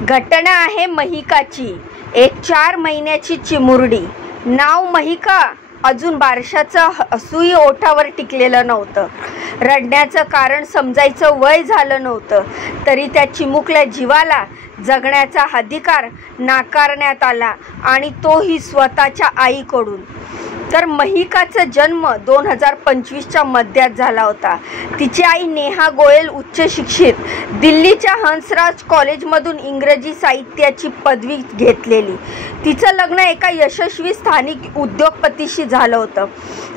घटना आहे महिकाची। एक 4 महिन्याची चिमुरडी, नाव महिका। अजून बारशाचं हसूही ओठावर टिकलेलं नव्हतं। रडण्याचं कारण समजायचं वय झालं नव्हतं, तरी त्या चिमुकल्या जीवाला जगण्याचा अधिकार नाकारण्यात आला, आणि तोही स्वतःच्या आईकडून। तर महिकाचा जन्म 2025च्या मध्यात झाला होता। तिची आई नेहा गोयल उच्च शिक्षित, दिल्लीच्या हंसराज कॉलेजमधून इंग्रजी साहित्याची पदवी घेतलेली। तिचं लग्न एका यशस्वी स्थानिक उद्योगपतीशी झालं होतं।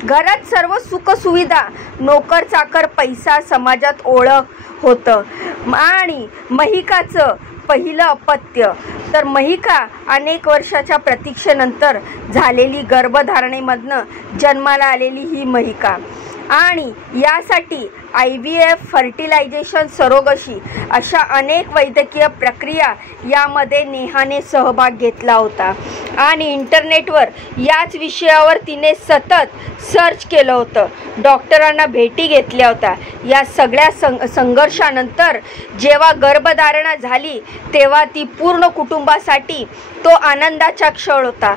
घरात सर्व सुखसुविधा, नोकर चाकर, पैसा, समाजात ओळख होतं। आणि महिकाचं पहिलं अपत्य। तर महिका अनेक वर्षाच्या प्रतीक्षेनंतर झालेली गर्भधारणेमधनं जन्माला आलेली ही महिका, आणि यासाठी IVF, फर्टिलायझेशन, सरोगसी अशा अनेक वैद्यकीय प्रक्रिया यामध्ये नेहाने सहभाग घेतला होता। आणि इंटरनेटवर याच विषयावर तिने सतत सर्च केलं होतं, डॉक्टरांना भेटी घेतल्या होत्या। या सगळ्या संघर्षानंतर जेव्हा गर्भधारणा झाली, तेव्हा ती पूर्ण कुटुंबासाठी तो आनंदाचा क्षण होता।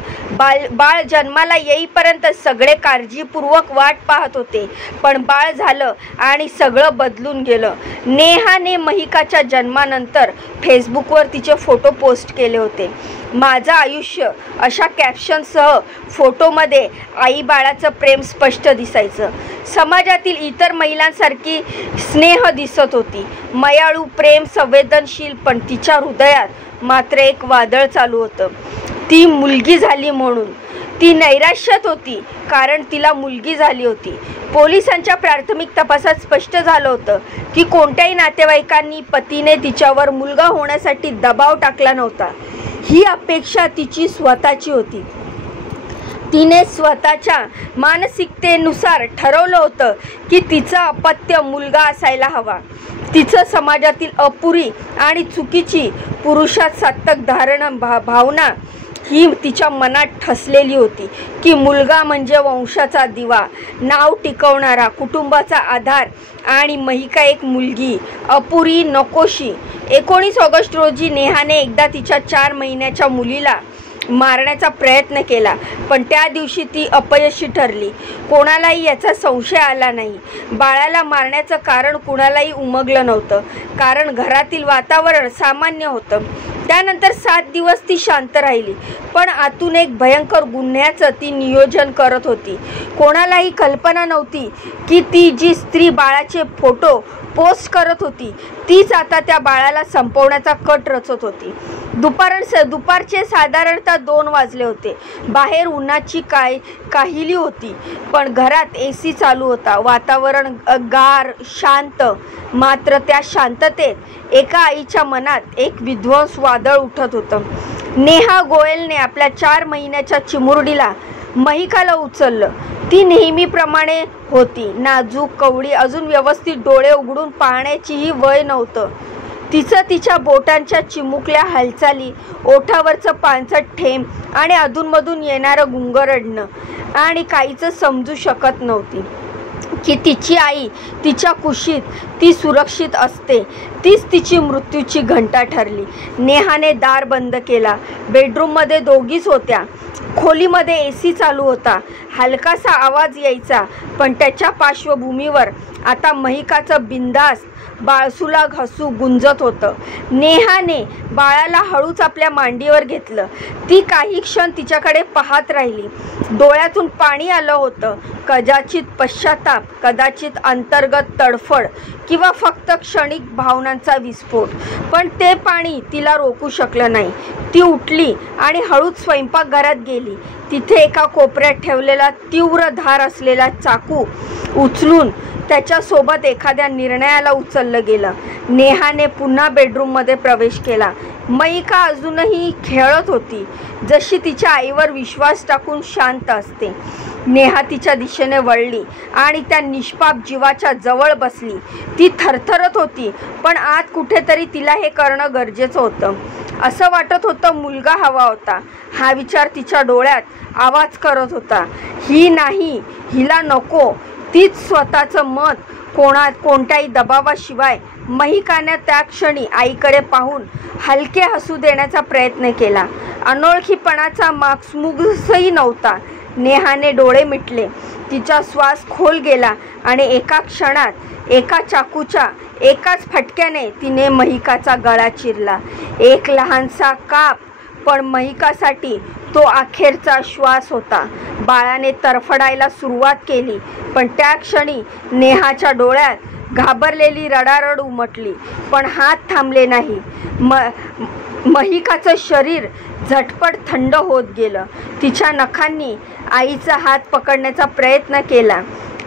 बाळ जन्माला येईपर्यंत सगळे काळजीपूर्वक वाट पाहत होते, पण बाळ झालं आणि सगळं बदलून गेलं। नेहाने महिकाच्या जन्मानंतर फेसबुकवर तिचे फोटो पोस्ट केले होते। माझं आयुष्य अशा कॅप्शनसह फोटोमध्ये आई बाळाचं प्रेम स्पष्ट दिसायचं। समाजातील इतर महिलांसारखी स्नेह दिसत होती, मायाळू, प्रेम, संवेदनशील, पण तिच्या हृदयात मात्र एक वादळ चालू होतं। ती मुलगी झाली म्हणून ती नैराश्यात होती, कारण तिला मुलगी झाली होती। पोलिसांच्या प्राथमिक तपासात स्पष्ट झालं होतं की कोणत्याही नातेवाईकांनी पतीने तिच्यावर मुलगा होण्यासाठी दबाव टाकला नव्हता। ही अपेक्षा तिची स्वतःची होती। तिने स्वतःच्या मानसिकतेनुसार ठरवलं होतं की तिचा अपत्य मुलगा असायला हवा। तिचं समाजातील अपुरी आणि चुकीची पुरुषात सात्तक धारण भावना ही तिच्या मनात ठसलेली होती की मुलगा म्हणजे वंशाचा दिवा, नाव टिकवणारा, कुटुंबाचा आधार, आणि महिका एक मुलगी अपुरी, नकोशी। 19 ऑगस्ट रोजी नेहाने एकदा तिच्या 4 महिन्याच्या मुलीला मारण्याचा प्रयत्न केला, पण त्या दिवशी ती अपयशी ठरली। कोणालाही याचा संशय आला नाही। बाळाला मारण्याचं कारण कुणालाही उमगलं नव्हतं, कारण घरातील वातावरण सामान्य होतं। त्यानंतर 7 दिवस ती शांत राहिली, पण आतून एक भयंकर गुन्ह्याचं ती नियोजन करत होती। कोणालाही कल्पना नव्हती की ती जी स्त्री बाळाचे फोटो पोस्ट करत होती, तीच आता त्या बाळाला संपवण्याचा कट रचत होती। दुपारचे साधारणतः 2 वाजले होते। बाहेर उन्हाची काहिली होती, पण घरात AC चालू होता। वातावरण गार, शांत। मात्र त्या शांततेत एका आईच्या मनात एक विध्वंस वादळ उठत होतं। नेहा गोयलने आपल्या 4 महिन्याच्या चिमुरडीला महिकाला उचललं। ती नेहमीप्रमाणे होती, नाजूक, कवळी, अजून व्यवस्थित डोळे उघडून पाहण्याचीही वय नव्हतं। तिचं तिच्या बोटांच्या चिमुकल्या हालचाली, ओठावरचं पाणचट थेंब, आणि अधूनमधून येणारं गुंग रडणं, आणि काहीच समजू शकत नव्हती की तिची आई तिच्या कुशीत, ती सुरक्षित असते। तीच तिची मृत्यूची घंटा ठरली। नेहाने दार बंद केला। बेडरूममध्ये दोघीच होत्या। खोलीमध्ये AC चालू होता। हलकासा आवाज यायचा, पण त्याच्या पार्श्वभूमीवर आता महिकाचं बिनधास्त बाळसुलाग हसू गुंजत होतं। नेहाने बाळाला हळूच आपल्या मांडीवर घेतलं। ती काही क्षण तिच्याकडे पाहत राहिली। डोळ्यातून पाणी आलं होतं, कदाचित पश्चाताप, कदाचित अंतर्गत तडफड, किंवा फक्त क्षणिक भावनांचा विस्फोट, पण ते पाणी तिला रोखू शकलं नाही। ती उठली आणि हळूच स्वयंपाकघरात गेली। तिथे एका कोपऱ्यात ठेवलेला तीव्र धार असलेला चाकू उचलून त्याच्यासोबत एखाद्या निर्णयाला उचललं गेलं। नेहाने पुन्हा बेडरूममध्ये प्रवेश केला। महिका अजूनही खेळत होती, जशी तिच्या आईवर विश्वास टाकून शांत असते। नेहा तिच्या दिशेने वळली आणि त्या निष्पाप जीवाच्या जवळ बसली। ती थरथरत होती, पण आत कुठेतरी तिला हे करणं गरजेचं होतं। असं वाटत होतं मुलगा हवा होता। हा विचार तिच्या डोळ्यात आवाज करत होता, ही नाही, हिला नको। तीच स्वतःचं मत कोणत्याही दबावाशिवाय महिकाने त्या क्षणी आईकडे पाहून हलके हसू देण्याचा प्रयत्न केला. अनोळखीपणाचा मागसमुगसही नव्हता. नेहाने डोळे मिटले. तिचा श्वास खोल गेला आणि एका क्षणात, एका चाकूच्या एकाच फटक्याने तिने महिकाचा गळा चिरला. एक लहानसा काप, पण महिकासाठी तो अखेरचा श्वास होता. बाळाने तरफडायला सुरुवात केली, पण त्या क्षणी नेहाच्या डोळ्यात घाबरलेली रडारड उमटली. पण हात थांबले नाही. महिकाचं शरीर झटपट थंड होत गेलं. तिच्या नखांनी आईचा हात पकडण्याचा प्रयत्न केला.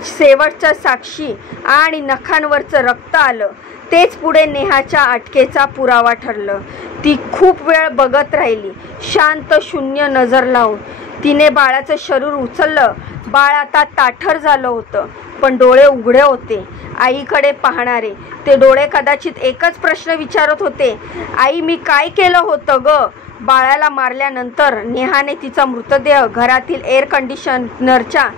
शेवटच्या साक्षी आणि नखांवरचं रक्त आलं. तेच पुढे नेहाच्या अटकेचा पुरावा ठरलं. ती खूप वेळ बघत राहिली, शांत शून्य नजर लावून. तिने बाळाचं शरीर उचललं. बाळ आता ताठर झालं होतं, पण डोळे उघडे होते. आईकडे पाहणारे ते डोळे कदाचित एकच प्रश्न विचारत होते, आई मी काय केलं होतं ग? बाळाला मारल्यानंतर नेहाने तिचा मृतदेह घरातील एअर कंडिशनरच्या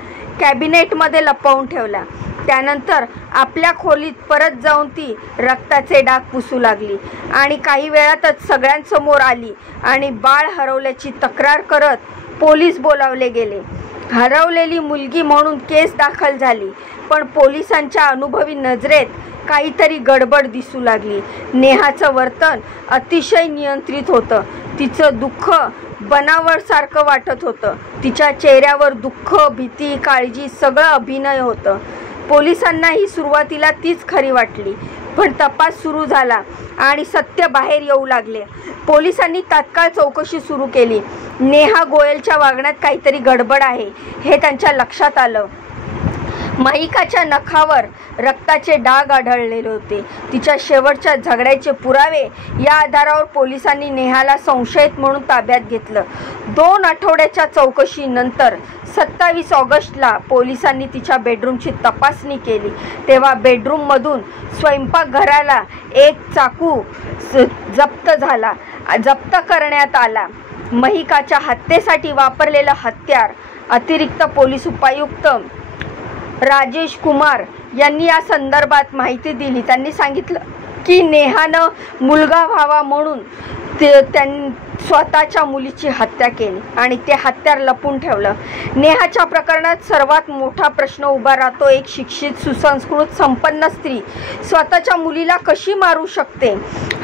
कॅबिनेटमध्ये लपवून ठेवला. त्यानंतर आपल्या खोलीत परत जाऊन ती रक्ताचे डाग पुसू लागली आणि काही वेळातच सगळ्यांसमोर आली आणि बाळ हरवल्याची तक्रार करत पोलीस बोलावले गेले. हरवलेली मुलगी म्हणून केस दाखल झाली, पण पोलिसांच्या अनुभवी नजरेत काहीतरी गडबड दिसू लागली. नेहाचं वर्तन अतिशय नियंत्रित होतं. तिचं दुःख बनावटसारखं वाटत होतं. तिच्या चेहऱ्यावर दुःख, भीती, काळजी सगळं अभिनय होतं. पोलिसांनाही सुरुवातीला तीच खरी वाटली, पण तपास सुरू झाला आणि सत्य बाहेर येऊ लागले. पोलिसांनी तात्काळ चौकशी सुरू केली. नेहा गोयलच्या वागण्यात काहीतरी गडबड आहे हे त्यांच्या लक्षात आलं. महिकाच्या नखावर रक्ताचे डाग आढळलेले होते. तिच्या शेवटच्या झगड्याचे पुरावे या आधारावर पोलिसांनी नेहाला संशयित म्हणून ताब्यात घेतलं. 2 आठवड्याच्या चौकशीनंतर 27 ऑगस्टला पोलिसांनी तिच्या बेडरूमची तपासणी केली. तेव्हा बेडरूममधून स्वयंपाकघराला एक चाकू जप्त करण्यात आला. महिकाच्या हत्येसाठी वापरलेलं हत्यार अतिरिक्त पोलीस उपायुक्त राजेश कुमार यांनी या संदर्भात माहिती दिली. त्यांनी सांगितलं की नेहानं मुलगा व्हावा म्हणून स्वतःच्या मुलीची हत्या केली आणि ते हत्यार लपून ठेवलं. नेहाच्या प्रकरणात सर्वात मोठा प्रश्न उभा राहतो, एक शिक्षित, सुसंस्कृत, संपन्न स्त्री स्वतःच्या मुलीला कशी मारू शकते?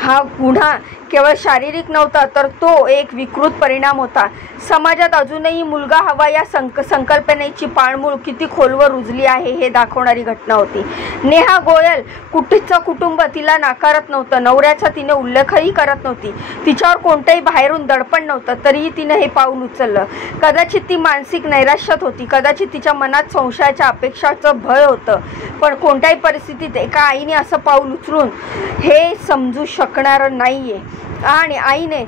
हा गुन्हा केवळ शारीरिक नव्हता, तर तो एक विकृत परिणाम होता. समाजात अजूनही मुलगा हवा या संकल्पनेची पाणमूळ किती खोलवर रुजली आहे हे दाखवणारी घटना होती. नेहा गोयल कुटुंब तिला नाकारत नव्हतं. नवऱ्याचा तिने उल्लेखही करत नव्हती. तिच्यावर कोणत्याही बाहेरून दडपण नव्हतं, तरीही तिने हे पाऊल उचललं. कदाचित ती मानसिक नैराश्यात होती, कदाचित तिच्या मनात संशयाच्या अपेक्षाचं भय होतं, पण कोणत्याही परिस्थितीत एका आईने असं पाऊल उचलून हे समजू शकणार नाहीये. आणि आईने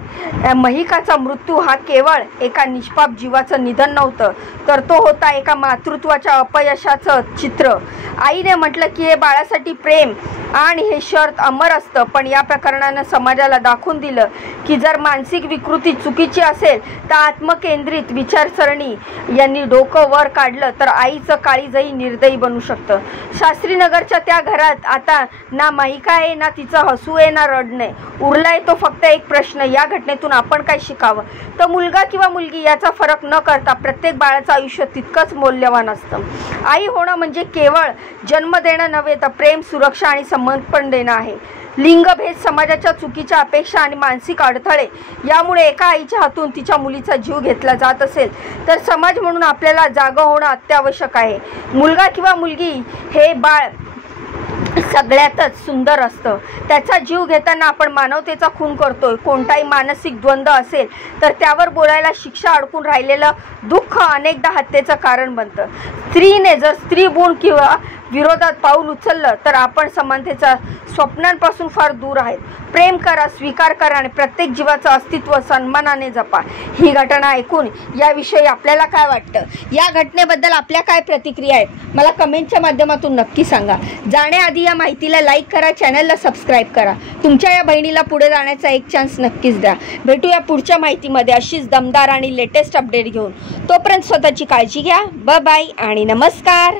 महिकाचा मृत्यू हा केवळ एका निष्पाप जीवाचं निधन नव्हतं, तर तो होता एका मातृत्वाच्या अपयशाचं चित्र. आईने म्हटलं की हे बाळासाठी प्रेम आणि हे शर्त अमर असतं. पण या प्रकरणानं समाजाला दाखवून दिलं की जर मानसिक विकृती चुकीची असेल तर आत्मकेंद्रित विचारसरणी यांनी डोकं वर काढलं तर आईचं काळीजही निर्दयी बनू शकतं. शास्त्रीनगरच्या त्या घरात आता ना महिका आहे, ना तिचं हसू आहे, ना रडणे. उरलाय तो फक्त एक प्रश्न, या घटनेतून आपण काय शिकावं? तर मुलगा किंवा मुलगी याचा फरक न करता प्रत्येक बाळाचं आयुष्य तितकंच मौल्यवान असतं. आई होणं म्हणजे केवळ जन्म देणं नव्हे, तर प्रेम, सुरक्षा आणि समर्पण देणं आहे. लिंगभेद, समाजाच्या चुकीच्या अपेक्षा आणि मानसिक अडथळे यामुळे एका आईच्या हातून तिच्या मुलीचा जीव घेतला जात असेल तर समाज म्हणून आपल्याला जागं होणं अत्यावश्यक आहे. मुलगा किंवा मुलगी हे बाळ सगळ्यातच सुंदर असतं. त्याचा जीव घेताना आपण मानवतेचा खून करतोय. कोणताही मानसिक द्वंद्व असेल तर त्यावर बोलायला शिक्षा अडकून राहिलेलं दुःख अनेकदा हत्येचं कारण बनतं. स्त्रीने जर स्त्री गुण किंवा विरोधात पाऊल उचललं तर आपण समानतेच्या स्वप्नांपासून फार दूर आहेत. प्रेम करा, स्वीकार करा आणि प्रत्येक जीवाचं अस्तित्व सन्मानाने जपा. ही घटना ऐकून याविषयी आपल्याला काय वाटतं? या घटनेबद्दल आपल्या काय प्रतिक्रिया आहेत? मला कमेंटच्या माध्यमातून नक्की सांगा. जाण्याआधी या माहितीला लाईक करा, चॅनलला सबस्क्राईब करा. तुमच्या या बहिणीला पुढे जाण्याचा एक चान्स नक्कीच द्या. भेटूया पुढच्या माहितीमध्ये अशीच दमदार आणि लेटेस्ट अपडेट घेऊन. तोपर्यंत स्वतःची काळजी घ्या. बाय बाय आणि नमस्कार.